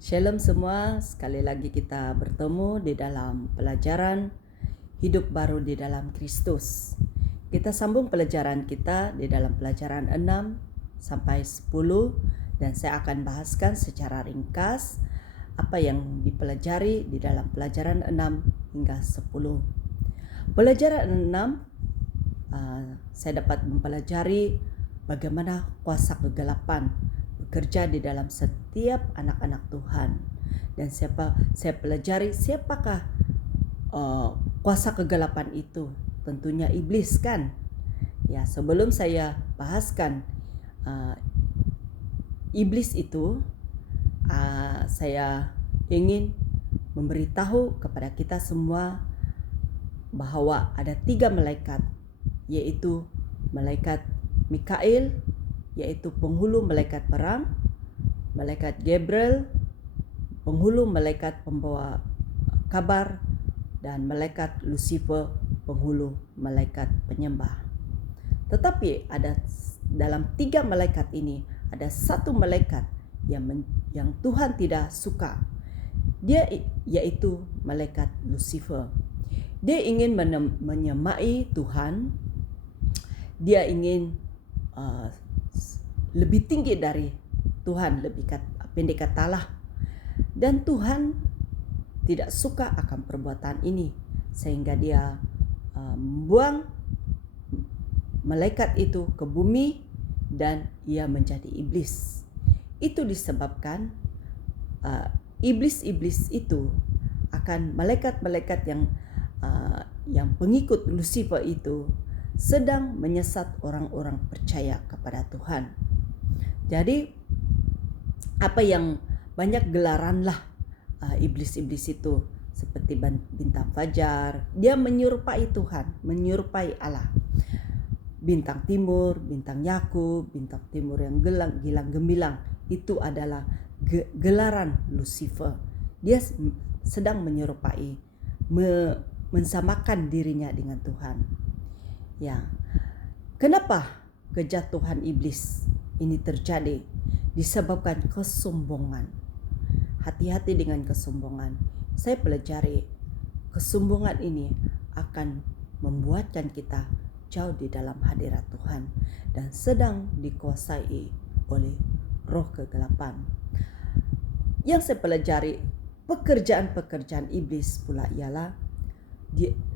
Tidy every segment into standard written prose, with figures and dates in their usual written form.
Shalom semua, sekali lagi kita bertemu di dalam pelajaran hidup baru di dalam Kristus. Kita sambung pelajaran kita di dalam pelajaran 6 sampai 10 dan saya akan bahaskan secara ringkas apa yang dipelajari di dalam pelajaran 6 hingga 10. Pelajaran 6 saya dapat mempelajari bagaimana kuasa kegelapan bekerja di dalam setiap anak-anak Tuhan. Dan saya pelajari siapakah kuasa kegelapan itu? Tentunya iblis kan? Ya, sebelum saya bahaskan iblis itu, saya ingin memberitahu kepada kita semua bahwa ada 3 malaikat, yaitu malaikat Mikail, yaitu penghulu malaikat perang, malaikat Gabriel, penghulu malaikat pembawa kabar, dan malaikat Lucifer, penghulu malaikat penyembah. Tetapi ada dalam 3 malaikat ini ada satu malaikat yang Tuhan tidak suka. Dia yaitu malaikat Lucifer. Dia ingin menyamai Tuhan. Dia ingin lebih tinggi dari Tuhan, pendek katalah. Dan Tuhan tidak suka akan perbuatan ini, sehingga dia membuang malaikat itu ke bumi dan ia menjadi iblis. Itu disebabkan iblis-iblis itu akan malaikat-malaikat yang pengikut Lucifer itu sedang menyesat orang-orang percaya kepada Tuhan. Jadi apa yang banyak gelaran lah iblis-iblis itu, seperti bintang fajar, dia menyerupai Tuhan, menyerupai Allah. Bintang timur, bintang Yakub, bintang timur yang gilang gemilang, itu adalah gelaran Lucifer. Dia sedang menyerupai, mensamakan dirinya dengan Tuhan. Ya, kenapa kejatuhan iblis ini terjadi? Disebabkan kesombongan. Hati-hati dengan kesombongan. Saya pelajari kesombongan ini akan membuatkan kita jauh di dalam hadirat Tuhan dan sedang dikuasai oleh roh kegelapan. Yang saya pelajari pekerjaan-pekerjaan iblis pula ialah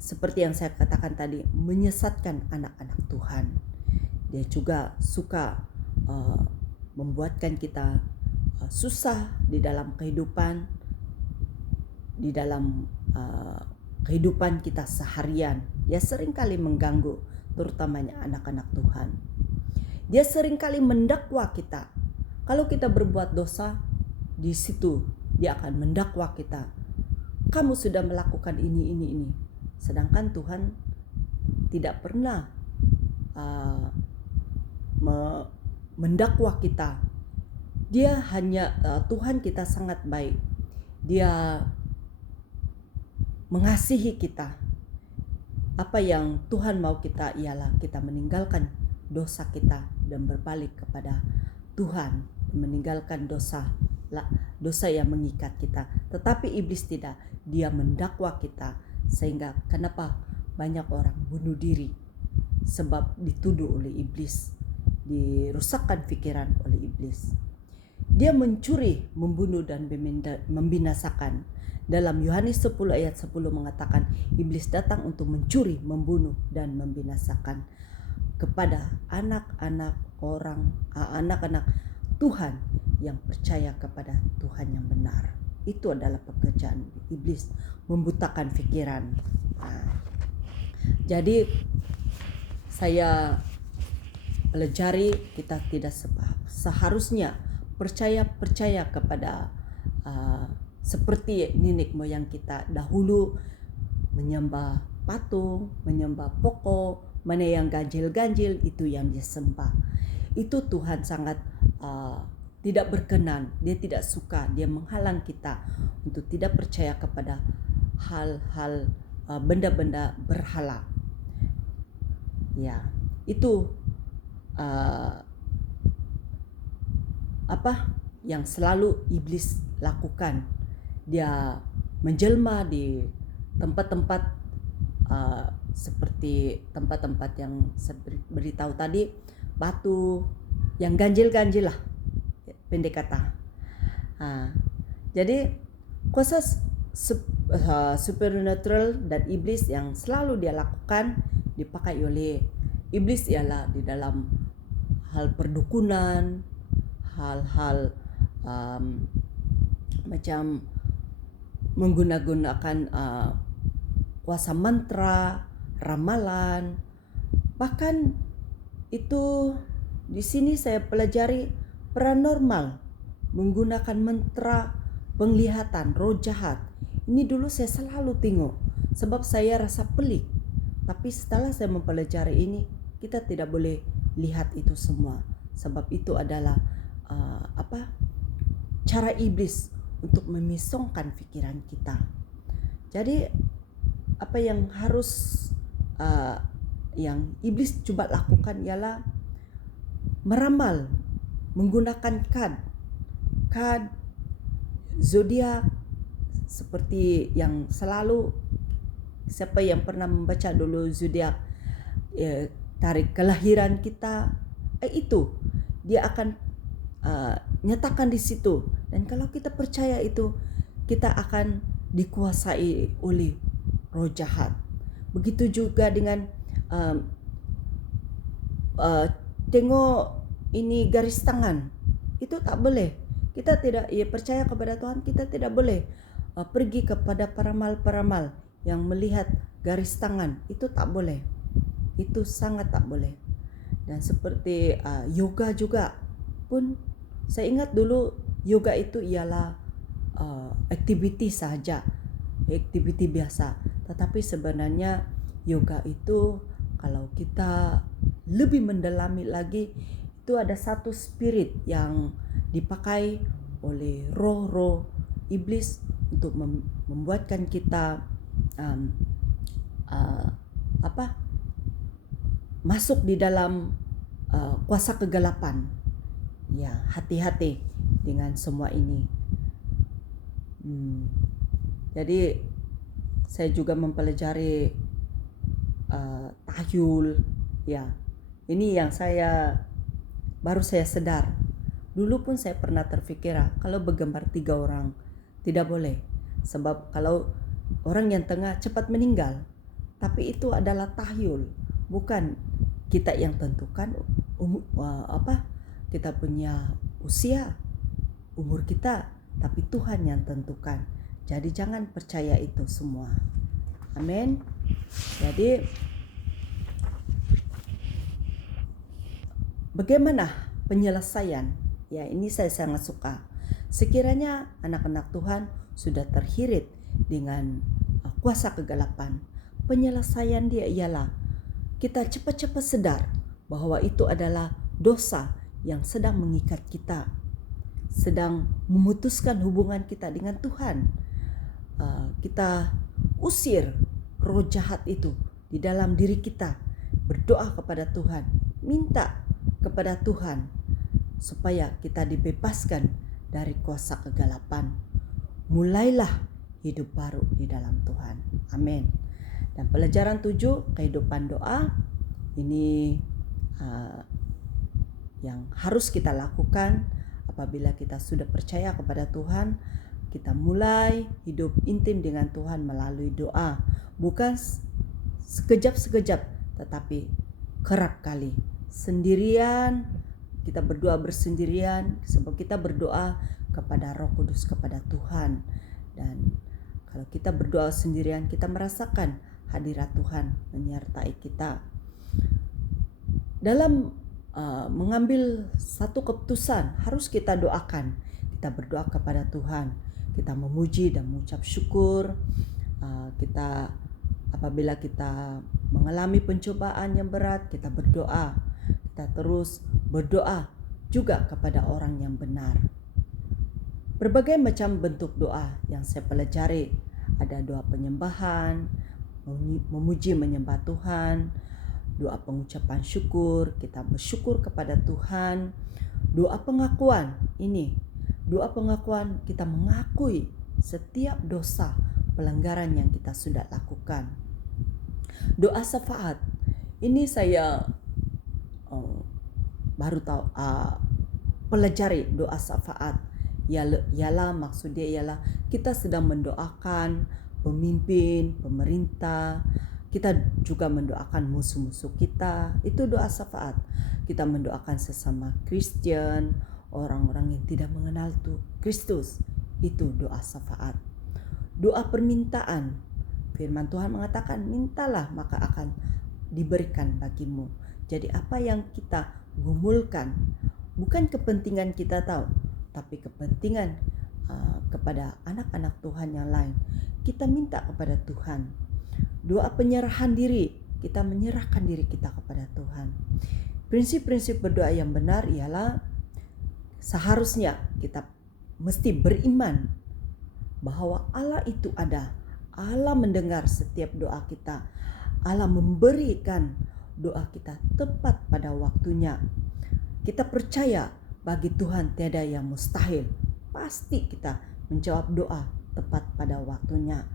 seperti yang saya katakan tadi, menyesatkan anak-anak Tuhan. Dia juga suka membuatkan kita susah di dalam kehidupan, kehidupan kita seharian. Dia seringkali mengganggu, terutamanya anak-anak Tuhan. Dia seringkali mendakwa kita. Kalau kita berbuat dosa, di situ dia akan mendakwa kita. Kamu sudah melakukan ini. Sedangkan Tuhan tidak pernah mendakwa kita. Dia hanya Tuhan kita sangat baik. Dia mengasihi kita. Apa yang Tuhan mau kita ialah kita meninggalkan dosa kita dan berbalik kepada Tuhan, meninggalkan dosa yang mengikat kita. Tetapi iblis tidak, dia mendakwa kita, sehingga kenapa banyak orang bunuh diri sebab dituduh oleh iblis, dirusakkan pikiran oleh iblis. Dia mencuri, membunuh dan membinasakan. Dalam Yohanes 10 ayat 10 mengatakan iblis datang untuk mencuri, membunuh dan membinasakan kepada anak-anak Tuhan yang percaya kepada Tuhan yang benar. Itu adalah pekerjaan iblis, membutakan pikiran. Jadi saya pelajari kita tidak seharusnya percaya kepada seperti nenek moyang kita dahulu, menyembah patung, menyembah pokok, mana yang ganjil-ganjil itu yang disembah. Itu Tuhan sangat tidak berkenan, dia tidak suka, dia menghalang kita untuk tidak percaya kepada hal-hal benda-benda berhala. Ya, itu yang selalu iblis lakukan. Dia menjelma di tempat-tempat seperti tempat-tempat yang saya beritahu tadi, batu yang ganjil-ganjil lah, pendek kata. Jadi kuasa supernatural dan iblis yang selalu dia lakukan dipakai oleh iblis ialah di dalam hal perdukunan, hal-hal macam menggunakan kuasa mantra, ramalan. Bahkan itu di sini saya pelajari paranormal, menggunakan mantra, penglihatan, roh jahat. Ini dulu saya selalu tengok sebab saya rasa pelik. Tapi setelah saya mempelajari ini, kita tidak boleh lihat itu semua. Sebab itu adalah cara iblis untuk memisongkan pikiran kita. Jadi apa yang harus yang iblis coba lakukan ialah meramal menggunakan kad zodiak, seperti yang selalu siapa yang pernah membaca dulu zodiak tarik kelahiran kita, itu dia akan nyatakan di situ. Dan kalau kita percaya itu, kita akan dikuasai oleh roh jahat. Begitu juga dengan tengok ini garis tangan, itu tak boleh. Kita tidak percaya kepada Tuhan, kita tidak boleh pergi kepada peramal-peramal yang melihat garis tangan, itu tak boleh. Itu sangat tak boleh. Dan seperti yoga juga pun, saya ingat dulu yoga itu ialah aktiviti sahaja, aktiviti biasa. Tetapi sebenarnya yoga itu kalau kita lebih mendalami lagi, itu ada satu spirit yang dipakai oleh roh-roh iblis untuk membuatkan kita masuk di dalam kuasa kegelapan. Ya, hati-hati dengan semua ini. Jadi saya juga mempelajari tahyul. Ya, ini yang baru saya sadar. Dulu pun saya pernah terfikir kalau bergambar 3 orang tidak boleh, sebab kalau orang yang tengah cepat meninggal. Tapi itu adalah tahyul, bukan kita yang tentukan kita punya usia, umur kita, tapi Tuhan yang tentukan. Jadi jangan percaya itu semua. Amin. Jadi bagaimana penyelesaian? Ya, ini saya sangat suka. Sekiranya anak-anak Tuhan sudah terhirit dengan kuasa kegelapan, penyelesaian dia ialah kita cepat-cepat sadar bahwa itu adalah dosa yang sedang mengikat kita, sedang memutuskan hubungan kita dengan Tuhan. Kita usir roh jahat itu di dalam diri kita, berdoa kepada Tuhan, minta kepada Tuhan supaya kita dibebaskan dari kuasa kegelapan. Mulailah hidup baru di dalam Tuhan. Amin. Dan pelajaran 7, kehidupan doa, ini yang harus kita lakukan apabila kita sudah percaya kepada Tuhan. Kita mulai hidup intim dengan Tuhan melalui doa. Bukan sekejap-sekejap, tetapi kerap kali. Sendirian, kita berdoa bersendirian, sebab kita berdoa kepada Roh Kudus, kepada Tuhan. Dan kalau kita berdoa sendirian, kita merasakan hadirat Tuhan menyertai kita. Dalam mengambil satu keputusan, harus kita doakan. Kita berdoa kepada Tuhan, kita memuji dan mengucap syukur. Kita apabila kita mengalami pencobaan yang berat, kita berdoa. Kita terus berdoa juga kepada orang yang benar. Berbagai macam bentuk doa yang saya pelajari. Ada doa penyembahan, memuji menyembah Tuhan, doa pengucapan syukur, kita bersyukur kepada Tuhan, doa pengakuan. Ini Doa pengakuan, kita mengakui setiap dosa pelanggaran yang kita sudah lakukan. Doa syafaat, ini saya baru tahu pelajari doa syafaat. Ialah maksudnya ialah kita sedang mendoakan pemimpin, pemerintah, kita juga mendoakan musuh-musuh kita. Itu doa syafaat. Kita mendoakan sesama Kristen, orang-orang yang tidak mengenal Kristus. Itu doa syafaat. Doa permintaan, firman Tuhan mengatakan, mintalah maka akan diberikan bagimu. Jadi apa yang kita gumulkan, bukan kepentingan kita tahu, tapi kepentingan kepada anak-anak Tuhan yang lain. Kita minta kepada Tuhan. Doa penyerahan diri, kita menyerahkan diri kita kepada Tuhan. Prinsip-prinsip berdoa yang benar ialah seharusnya kita mesti beriman bahwa Allah itu ada. Allah mendengar setiap doa kita. Allah memberikan doa kita tepat pada waktunya. Kita percaya bagi Tuhan tiada yang mustahil. Pasti kita menjawab doa tepat pada waktunya.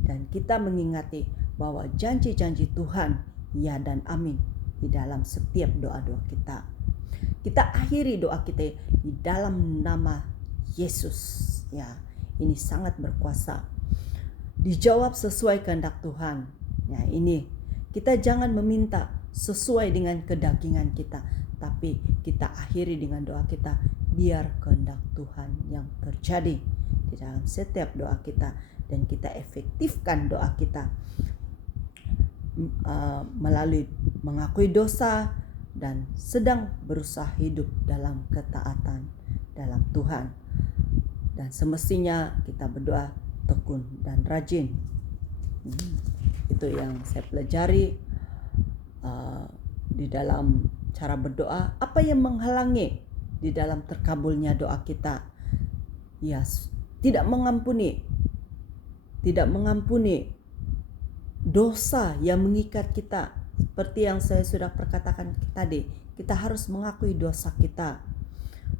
Dan kita mengingati bahwa janji-janji Tuhan ya dan amin di dalam setiap doa-doa kita. Kita akhiri doa kita di dalam nama Yesus. Ya, ini sangat berkuasa. Dijawab sesuai kehendak Tuhan. Ya, ini kita jangan meminta sesuai dengan kedagingan kita, tapi kita akhiri dengan doa kita, biar kehendak Tuhan yang terjadi di dalam setiap doa kita, dan kita efektifkan doa kita melalui mengakui dosa dan sedang berusaha hidup dalam ketaatan dalam Tuhan. Dan semestinya kita berdoa tekun dan rajin. Itu yang saya pelajari di dalam cara berdoa. Apa yang menghalangi di dalam terkabulnya doa kita? Ya, tidak mengampuni dosa yang mengikat kita. Seperti yang saya sudah perkatakan tadi, kita harus mengakui dosa kita.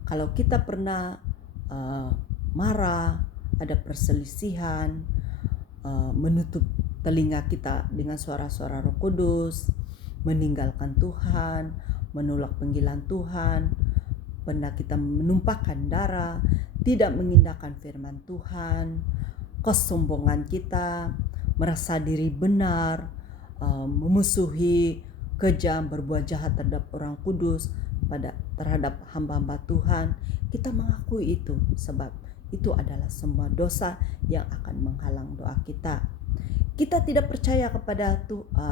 Kalau kita pernah marah, ada perselisihan, menutup telinga kita dengan suara-suara Roh Kudus, meninggalkan Tuhan, menolak panggilan Tuhan, pernah kita menumpahkan darah, tidak mengindahkan firman Tuhan, kesombongan kita, merasa diri benar, memusuhi, kejam, berbuat jahat terhadap orang kudus, terhadap hamba-hamba Tuhan. Kita mengakui itu, sebab itu adalah semua dosa yang akan menghalang doa kita. Kita tidak percaya kepada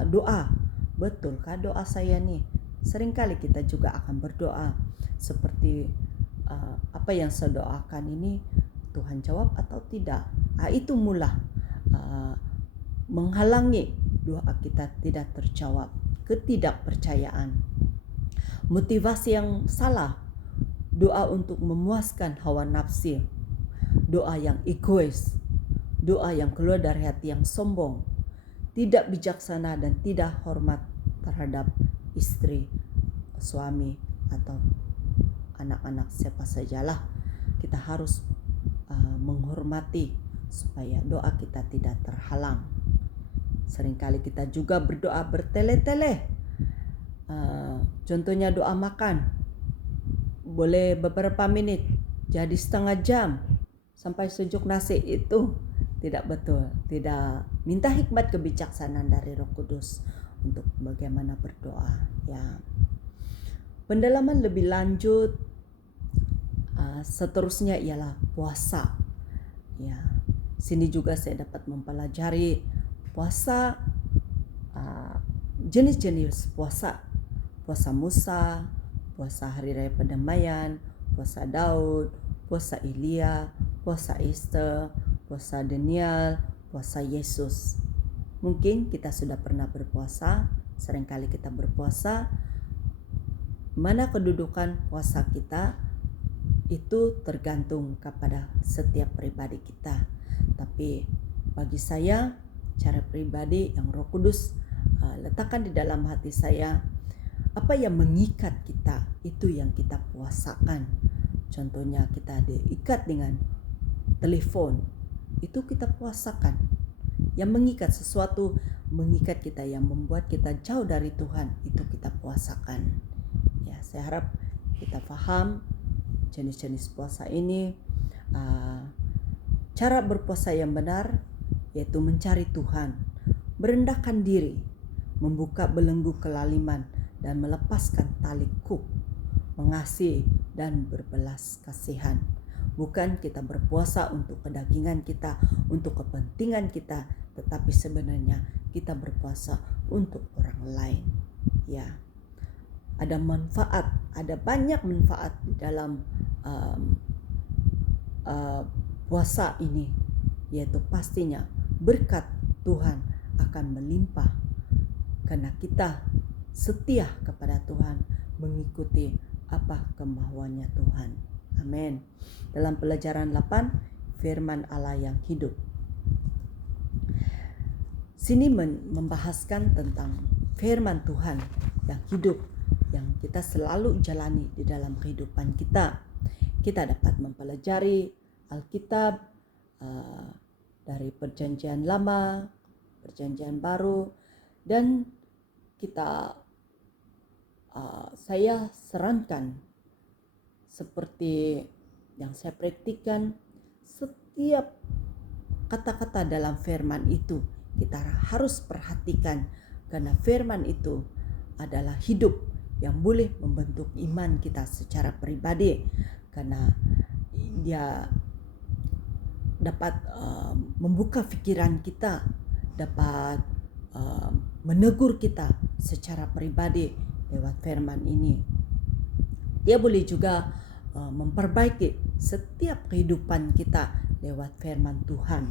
doa. Betulkah doa saya nih? Seringkali kita juga akan berdoa seperti apa yang saya doakan ini Tuhan jawab atau tidak. Itu mula menghalangi doa kita tidak terjawab. Ketidakpercayaan, motivasi yang salah, doa untuk memuaskan hawa nafsu, doa yang egois, doa yang keluar dari hati yang sombong, tidak bijaksana dan tidak hormat terhadap istri, suami, atau anak-anak siapa sajalah. Kita harus menghormati supaya doa kita tidak terhalang. Seringkali kita juga berdoa bertele-tele. Contohnya doa makan, boleh beberapa menit, jadi setengah jam sampai sejuk nasi. Itu tidak betul. Tidak minta hikmat kebijaksanaan dari Roh Kudus untuk bagaimana berdoa. Ya, pendalaman lebih lanjut seterusnya ialah puasa. Ya, sini juga saya dapat mempelajari puasa, jenis-jenis puasa. Puasa Musa, puasa Hari Raya Pendamaian, puasa Daud, puasa Elia, puasa Esther, puasa Daniel, puasa Yesus. Mungkin kita sudah pernah berpuasa, seringkali kita berpuasa. Mana kedudukan puasa kita itu tergantung kepada setiap pribadi kita. Tapi bagi saya, cara pribadi yang Roh Kudus letakkan di dalam hati saya, apa yang mengikat kita itu yang kita puasakan. Contohnya kita diikat dengan telepon, itu kita puasakan. Yang mengikat sesuatu, mengikat kita, yang membuat kita jauh dari Tuhan, itu kita puasakan. Ya, saya harap kita paham jenis-jenis puasa ini. Cara berpuasa yang benar yaitu mencari Tuhan, merendahkan diri, membuka belenggu kelaliman, dan melepaskan tali kuk, mengasihi dan berbelas kasihan. Bukan kita berpuasa untuk kedagingan kita, untuk kepentingan kita, tetapi sebenarnya kita berpuasa untuk orang lain. Ya, ada manfaat, ada banyak manfaat di dalam puasa ini, yaitu pastinya berkat Tuhan akan melimpah karena kita setia kepada Tuhan, mengikuti apa kemauannya Tuhan. Amin. Dalam pelajaran 8, firman Allah yang hidup. Sini membahaskan tentang firman Tuhan yang hidup, yang kita selalu jalani di dalam kehidupan kita. Kita dapat mempelajari Alkitab dari Perjanjian Lama, Perjanjian Baru, dan saya sarankan seperti yang saya praktikkan, setiap kata-kata dalam firman itu kita harus perhatikan, karena firman itu adalah hidup yang boleh membentuk iman kita secara pribadi, karena dia dapat membuka pikiran kita, dapat menegur kita secara pribadi lewat firman ini. Dia boleh juga memperbaiki setiap kehidupan kita lewat firman Tuhan.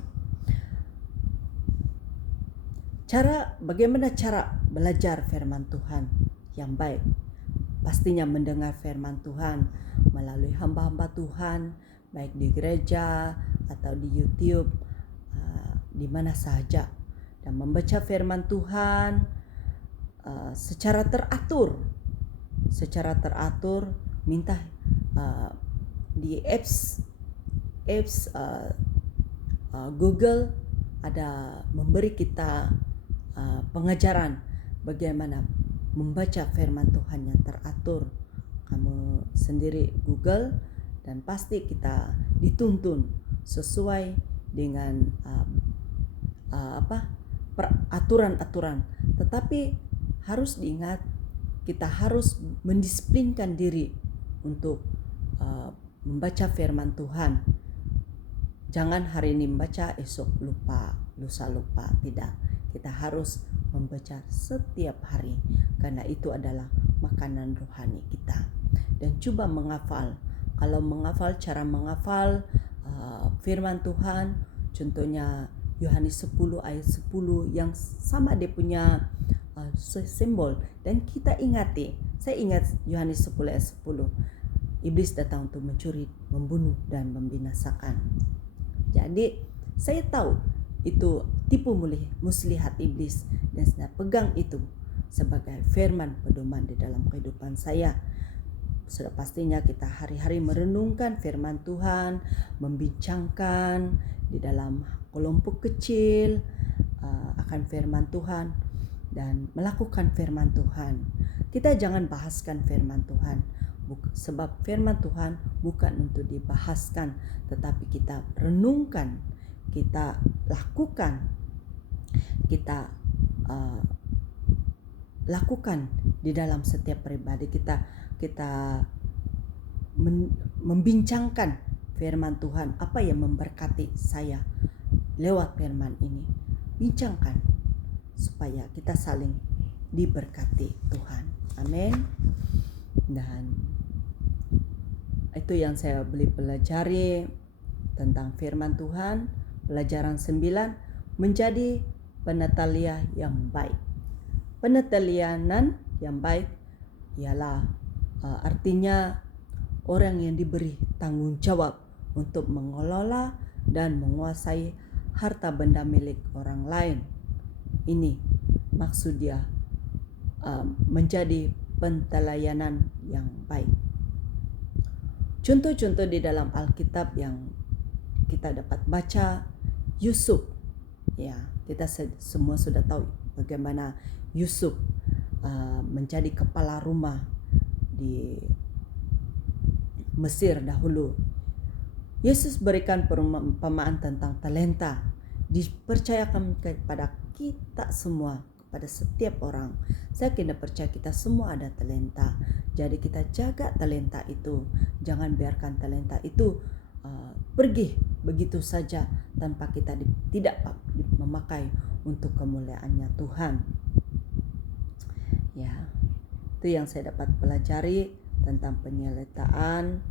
Bagaimana cara belajar firman Tuhan yang baik? Pastinya mendengar firman Tuhan melalui hamba-hamba Tuhan, baik di gereja atau di YouTube, di mana saja, dan membaca firman Tuhan secara teratur. Minta di apps Google ada memberi kita pengajaran bagaimana membaca firman Tuhan yang teratur. Kamu sendiri Google, dan pasti kita dituntun sesuai dengan aturan-aturan. Tetapi harus diingat, kita harus mendisiplinkan diri untuk membaca firman Tuhan. Jangan hari ini membaca, esok lupa, lusa lupa. Tidak, kita harus membaca setiap hari, karena itu adalah makanan rohani kita. Dan coba menghafal. Kalau menghafal, cara menghafal firman Tuhan, contohnya Yohanes 10 ayat 10 yang sama dia punya simbol, dan kita ingati. Saya ingat Yohanes 10 ayat 10. Iblis datang untuk mencuri, membunuh, dan membinasakan. Jadi saya tahu itu tipu muslihat iblis, dan saya pegang itu sebagai firman pedoman di dalam kehidupan saya. Sudah pastinya kita hari-hari merenungkan firman Tuhan, membincangkan di dalam kelompok kecil akan firman Tuhan, dan melakukan firman Tuhan. Kita jangan bahaskan firman Tuhan, sebab firman Tuhan bukan untuk dibahaskan, tetapi kita renungkan, kita lakukan, lakukan di dalam setiap pribadi kita. Kita membincangkan firman Tuhan, apa yang memberkati saya lewat firman ini. Bincangkan supaya kita saling diberkati Tuhan. Amin. Dan itu yang saya boleh pelajari tentang firman Tuhan. Pelajaran 9, menjadi penatalia yang baik. Penatalianan yang baik ialah artinya orang yang diberi tanggung jawab untuk mengelola dan menguasai harta benda milik orang lain. Ini maksud dia menjadi pentelayanan yang baik. Contoh-contoh di dalam Alkitab yang kita dapat baca, Yusuf. Ya, kita semua sudah tahu bagaimana Yusuf menjadi kepala rumah di Mesir dahulu. Yesus berikan perumpamaan tentang talenta, dipercayakan kepada kita semua, kepada setiap orang. Saya kena percaya kita semua ada talenta. Jadi kita jaga talenta itu. Jangan biarkan talenta itu pergi begitu saja tanpa kita tidak memakai untuk kemuliaannya Tuhan. Ya, itu yang saya dapat pelajari tentang penyertaan.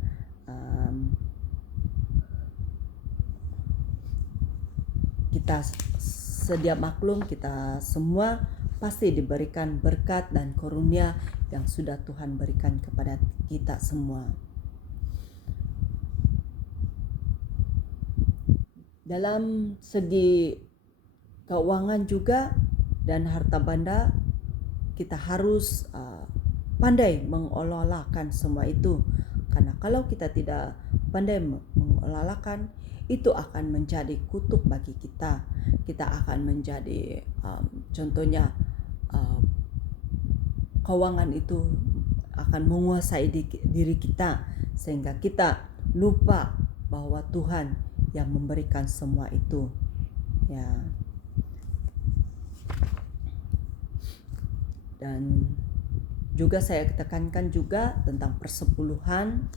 Kita sedia maklum, kita semua pasti diberikan berkat dan karunia yang sudah Tuhan berikan kepada kita semua. Dalam segi keuangan juga dan harta benda, kita harus pandai mengelolakan semua itu. Karena kalau kita tidak pandai mengelolakan, itu akan menjadi kutuk bagi kita. Kita akan menjadi contohnya keuangan itu akan menguasai diri kita, sehingga kita lupa bahwa Tuhan yang memberikan semua itu. Ya. Dan juga saya tekankan juga tentang persepuluhan.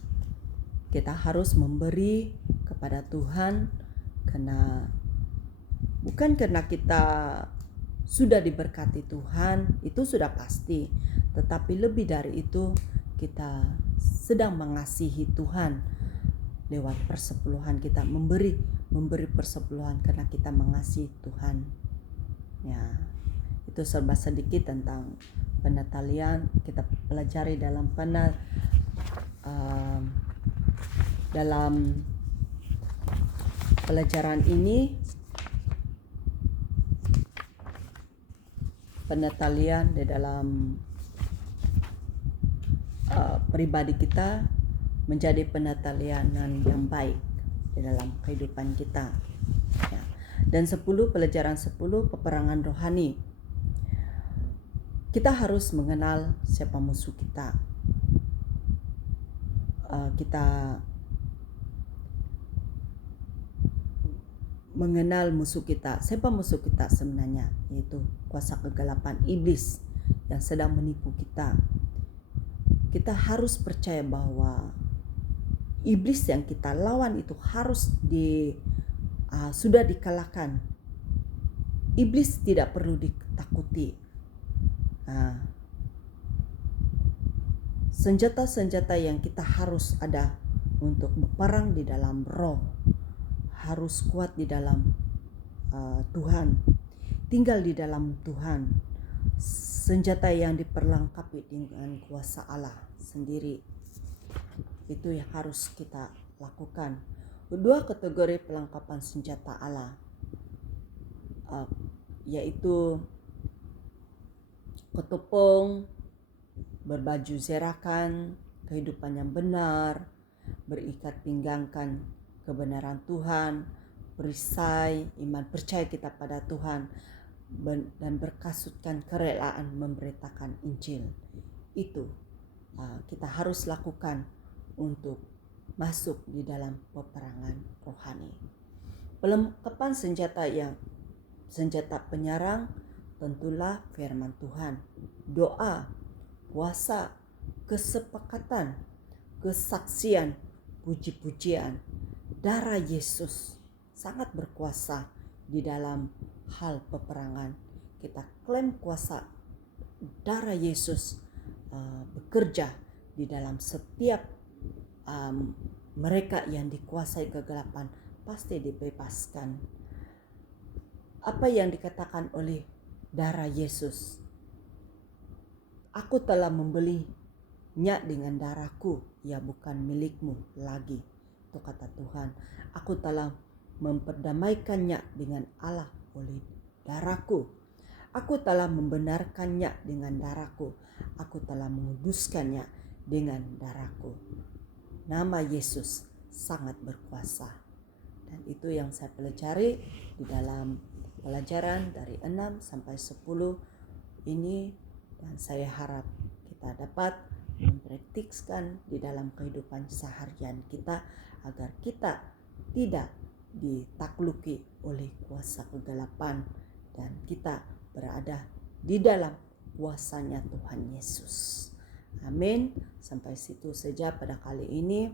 Kita harus memberi kepada Tuhan bukan karena kita sudah diberkati Tuhan, itu sudah pasti. Tetapi lebih dari itu, kita sedang mengasihi Tuhan lewat persepuluhan kita, memberi persepuluhan karena kita mengasihi Tuhan. Ya, itu serba sedikit tentang penatalian kita pelajari dalam dalam pelajaran ini. Penatalian di dalam pribadi kita menjadi penatalianan yang baik di dalam kehidupan kita. Ya. Dan pelajaran 10 peperangan rohani. Kita harus mengenal siapa musuh kita. Kita mengenal musuh kita. Siapa musuh kita sebenarnya? Yaitu kuasa kegelapan iblis yang sedang menipu kita. Kita harus percaya bahwa iblis yang kita lawan itu harus sudah dikalahkan. Iblis tidak perlu ditakuti. Senjata-senjata yang kita harus ada untuk berperang di dalam roh, harus kuat di dalam Tuhan, tinggal di dalam Tuhan. Senjata yang diperlengkapi dengan kuasa Allah sendiri. Itu yang harus kita lakukan. Dua kategori pelengkapan senjata Allah, yaitu ketopong, berbaju zerakan, kehidupan yang benar, berikat pinggangkan kebenaran Tuhan, perisai iman, percaya kita pada Tuhan, dan berkasutkan kerelaan memberitakan Injil. Itu kita harus lakukan untuk masuk di dalam peperangan rohani. Pelengkapan senjata penyerang tentulah firman Tuhan, doa, puasa, kesepakatan, kesaksian, puji-pujian. Darah Yesus sangat berkuasa di dalam hal peperangan. Kita klaim kuasa darah Yesus bekerja di dalam setiap mereka yang dikuasai kegelapan pasti dibebaskan. Apa yang dikatakan oleh darah Yesus? Aku telah membelinya dengan darahku, ya bukan milikmu lagi. Itu kata Tuhan. Aku telah memperdamaikannya dengan Allah oleh darahku. Aku telah membenarkannya dengan darahku. Aku telah menguduskannya dengan darahku. nama Yesus sangat berkuasa. Dan itu yang saya pelajari di dalam pelajaran dari 6 sampai 10 ini, dan saya harap kita dapat mempraktikkan di dalam kehidupan seharian kita agar kita tidak ditakluki oleh kuasa kegelapan dan kita berada di dalam kuasanya Tuhan Yesus. Amin. Sampai situ saja pada kali ini.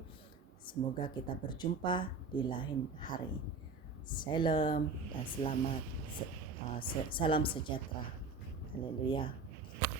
Semoga kita berjumpa di lain hari. Salam dan selamat, salam sejahtera. Haleluya.